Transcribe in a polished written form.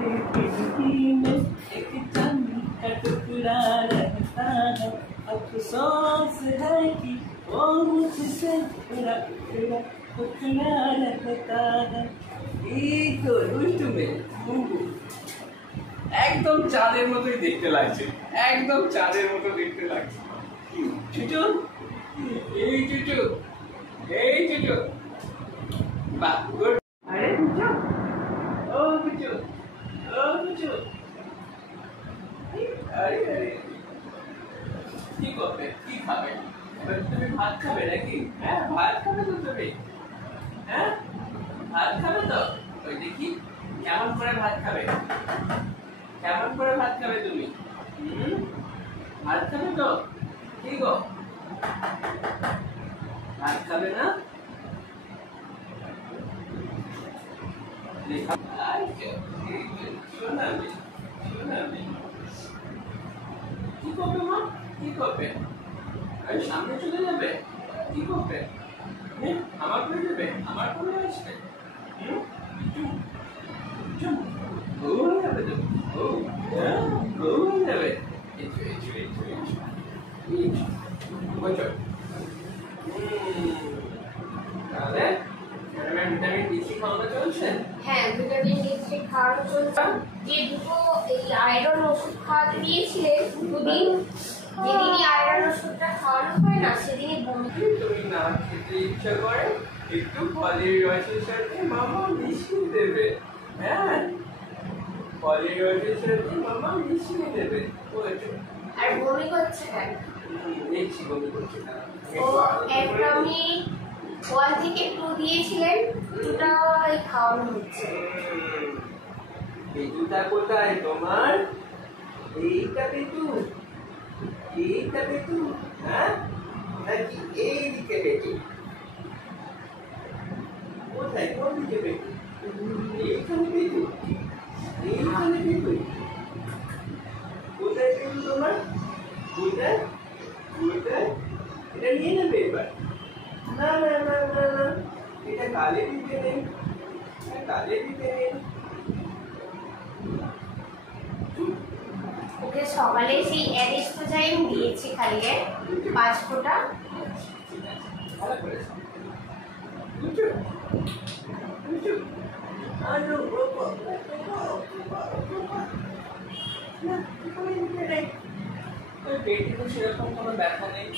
खिड़की में एक चांदी का टुकड़ा रहता है, अफसोस है कि वो मुझसे टुकड़ा टुकड़ा टुकड़ा रहता है। এই তো দুষ্টু মেয়ে একদম চাঁদের মতোই দেখতে লাগছে, একদম চাঁদের মতো দেখতে লাগছে। চুচু, এই চুচু, এই চুচু, বাহ গুড। আরে চুচু, ও চুচু, ও চুচু, আরে আরে কি করবে, কি খাবে? তুমি ভাত খাবে নাকি? হ্যাঁ ভাত খাবে তো তুমি, হ্যাঁ ভাত খাবে তো? ওই দেখি কেমন করে ভাত খাবে, কেমন করে ভাত খাবে তুমি? ভাত খাবে তো? কি গো ভাত খাবে না? কি করবে মা, কি করবে? সামনে চলে যাবে, কি করবে? আমার করে যাবে, আমার করে আসবে, হ্যাঁ ভিটামিন ডি খাওয়ানো চলছে। যে দুটো এই আয়রন ওষুধ খাওয়াতে দিয়েছিলেন দুদিন, যেদিনই আয়রন ওষুধটা খাওয়ানো হয় না সেদিনই বমি। তুমি না খেতে ইচ্ছা করে একটু ফলের রসের সাথে মামা মিশিয়ে দেবে, হ্যাঁ ফলের রসের সাথে মামা মিশিয়ে দেবে। আর বমি করছে কেন? দেখছি বমি করছে না। ও একটা উনি 1 থেকে 2 দিয়েছিলেন, দুটাও এই খাওয়ানো হচ্ছে। পেটুটা কোথায় তোমার? এইটা পেটু, এইটা পেটু, হ্যাঁ নাকি এইদিকে পেটু? কোথায়, কোন দিকে পেটু? এইখানে পেটু, এইখানে পেটু, কোথায় পেটু তোমার? কোথায়, কোথায়? এটা নিয়ে নেবে এবার? না না না না না, এটা কালে দিতে নেই, কালে দিতে নেই। ওকে সকালে সেই অ্যারিস্টোজাইম দিয়েছি খালি 5 ফোঁটা। ভালো করেছো। বুঝছো? বুঝছো? আলো বাবা, না এখানে দিতে নেই। পেটে তো সেরকম কোনো ব্যথা নেই।